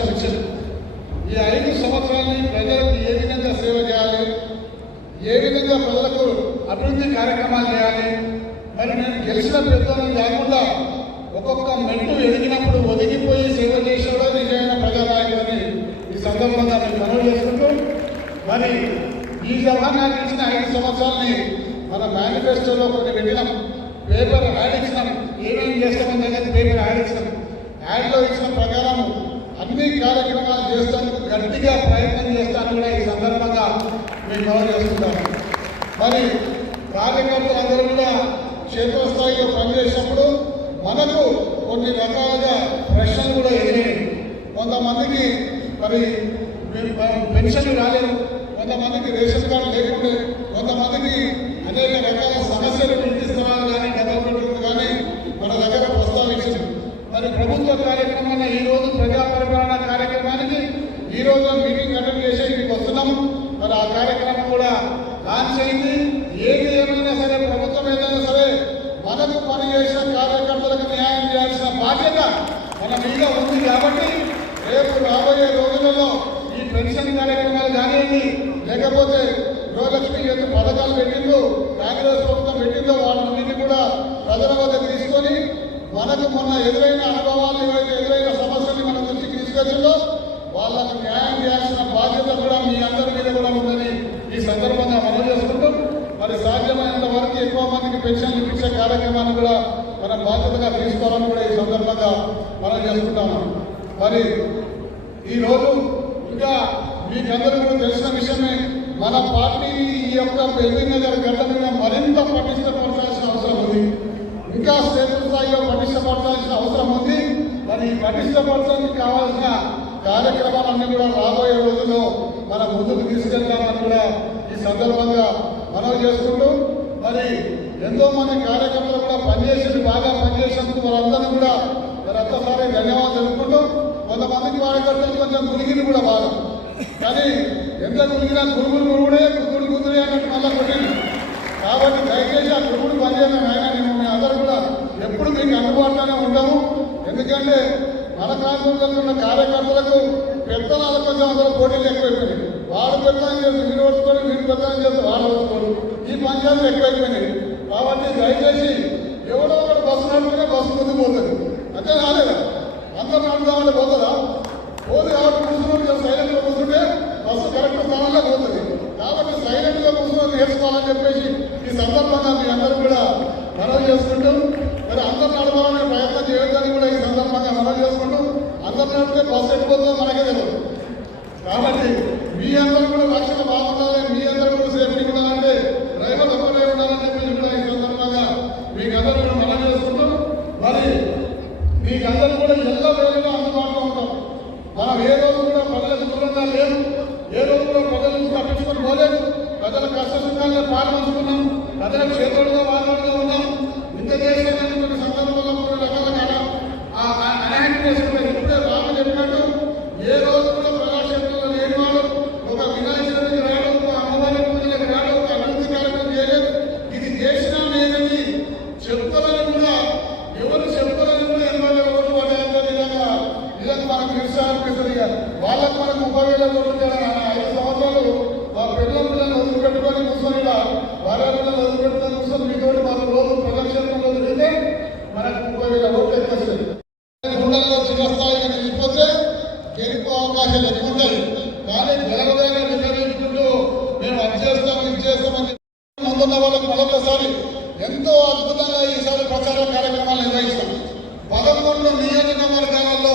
అవకాశం ఇచ్చింది ఈ ఐదు సంవత్సరాలని ప్రజలకు ఏ విధంగా సేవ చేయాలి? ఏ విధంగా ప్రజలకు అభివృద్ధి కార్యక్రమాలు చేయాలి? మరి నేను గెలిచిన పెద్దలను కాకుండా ఒక్కొక్క మెట్టు ఎదిగినప్పుడు ఒదిగిపోయి సేవ చేసేవాడే నిజమైన ప్రజానాయకులని ఈ సందర్భంగా మేము మనవి చేసుకుంటూ మరి ఈ సభ నాకు ఇచ్చిన ఐదు సంవత్సరాలని మన మేనిఫెస్టోలో కొన్ని పెట్టినాం. పేపర్ యాడ్ ఇచ్చినాం. ఏమేమి చేస్తామని దగ్గర పేపర్ యాడ్ ఇచ్చినాం. యాడ్లో ఇచ్చిన ప్రకారం అన్ని కార్యక్రమాలు చేస్తాను గట్టిగా ప్రయత్నం చేస్తాను కూడా ఈ సందర్భంగా మేము మనవి చేస్తున్నాము మరి కార్యకర్తలందరూ కూడా క్షేత్రస్థాయిలో పనిచేసినప్పుడు మనకు కొన్ని రకాలుగా ప్రశ్నలు కూడా ఎదిగాయి కొంతమందికి మరి పెన్షన్ రాలేదు. కొంతమందికి రేషన్ కార్డు లేకుండే కొంతమందికి అనేక రకాల సమస్యలు గుర్తిస్తున్నారు కానీ గత ప్రభుత్వం కానీ మన దగ్గర ప్రస్తావించింది మరి ప్రభుత్వ కార్యక్రమాన్ని ఈ రోజు ప్రజా పరిపాలన కార్యక్రమానికి ఈ రోజు మీటింగ్ అటెండ్ చేసి మీకు వస్తున్నాము. మరి ఆ కార్యక్రమం కూడా లాంచ్ అయింది. ఏది ఏమైనా సరే ప్రభుత్వం ఏదైనా సరే మనకు పనిచేసిన కార్యకర్తలకు న్యాయం చేయాల్సిన బాధ్యత మన మీద ఉంది కాబట్టి రేపు రాబోయే రోజులలో ఈ పెన్షన్ కార్యక్రమాలు కానివ్వండి లేకపోతే గృహలక్ష్మి ఎంత పథకాలు పెట్టిందో కాంగ్రెస్ ప్రభుత్వం పెట్టిందో వాళ్ళన్నింటినీ కూడా ప్రజల వద్ద తీసుకొని మనకు మొన్న ఎదురైన అనుభవాలు ఏవైతే ఎదురైన సమస్యల్ని మన దృష్టికి తీసుకొచ్చిందో వాళ్ళకు న్యాయం చేయాల్సిన బాధ్యత కూడా మీ అందరి మీద కూడా ఉందని ఈ సందర్భంగా మనం చేసుకుంటూ. మరి సాధ్యమైనంత వరకు ఎక్కువ మందికి పెన్షన్ ఇప్పించే కార్యక్రమాన్ని కూడా మనం బాధ్యతగా తీసుకోవాలని కూడా ఈ సందర్భంగా మనం చేసుకుంటాము మరి ఈరోజు ఇంకా మీకందరూ కూడా తెలిసిన విషయమే మన పార్టీ ఈ యొక్క పెళ్ళిన గారి గడ్డ మీద మరింత పటిష్టపరచాల్సిన అవసరం ఉంది. ఇంకా క్షేత్ర స్థాయిలో పటిష్టపరచాల్సిన అవసరం ఉంది. మరి ఈ పటిష్టపరచడానికి కావాల్సిన కార్యక్రమాలన్నీ కూడా రాబోయే రోజుల్లో మన ముందుకు తీసుకెళ్తామని కూడా ఈ సందర్భంగా మనం చేసుకుంటూ మరి ఎంతో మంది కార్యకర్తలు కూడా పనిచేసి బాగా పనిచేసినందుకు వారందరినీ కూడా మరి ఒక్కసారి ధన్యవాదాలు తెలుపుకుంటూ కొంతమందికి కార్యకర్తలు కొంచెం గురిగిరి కూడా బాగా. కానీ ఎంత గురిగినా గురుగురు గురుగుడే గురుగుడు గురుగుడే అన్నట్టు మళ్ళీ కొట్టింది కాబట్టి దయచేసి ఆ గురుగుడు పనిచేయడం ఆయన నేను మీ అందరూ కూడా ఎప్పుడు మీకు అందుబాటులోనే ఉంటాము ఎందుకంటే మన ఉన్న కార్యకర్తలకు పెత్తనాల కొంచెం అందరూ పోటీలు ఎక్కువైపోయినాయి వాళ్ళు పెత్తనం చేస్తే వీరు వస్తున్నారు వీరు పెత్తనం చేస్తే వాళ్ళు వస్తున్నారు. ఈ పంచాయతీలు ఎక్కువైపోయినాయి కాబట్టి దయచేసి ఎవడో ఒకటి బస్సు నడిపితే బస్సు ముందు పోతుంది. అంతే రాలేదా అందరూ నడుపుదామంటే పోతుందా? పోదు కాబట్టి కూర్చున్నట్టు సైలెంట్గా కూర్చుంటే బస్సు కరెక్ట్ స్థానంలో పోతుంది. కాబట్టి సైలెంట్గా కూర్చున్నది నేర్చుకోవాలని చెప్పి ఈ సందర్భంగా మీ అందరూ కూడా మనవి చేసుకుంటూ మరి అందరు నడపాలనే ప్రయత్నం చేయొద్దని కూడా ఈ సందర్భంగా మనవి చేసుకుంటూ అందరు నడిపితే బస్సు ఎట్టిపోతుందో మనకే తెలియదు కాబట్టి మీ అందరూ కూడా రక్షణ బాగుండాలి మీ అందరూ కూడా సేఫ్టీ ఉండాలంటే డ్రైవర్ ఒకరే ఉండాలని చెప్పేసి కూడా ఈ సందర్భంగా మీకు అందరూ కూడా మనం చేసుకుంటూ మరి మీకు అందరూ కూడా ఎల్ల వేళగా అందుబాటులో ఉంటాం మనం ఏ రోజు కూడా ప్రజలకు దూరంగా లేరు. ఏ రోజు కూడా ప్రజల నుంచి తప్పించుకొని పోలేదు ప్రజల కష్ట సుఖాల్లో పాల్పంచుకున్నాం ప్రజల క్షేత్రంలో వాతావరణంగా గెలుపు ఎక్కువ ఉంటాయి కానీ గెలవదైనా నిర్ణయించుకుంటూ మేము అది చేస్తాం ఇది చేస్తామని ముందున్న వాళ్ళకి మరొకసారి ఎంతో అద్భుతంగా ఈసారి ప్రచార కార్యక్రమాలు నిర్వహిస్తాం. పదకొండు నియోజకవర్గాలలో పదకొండు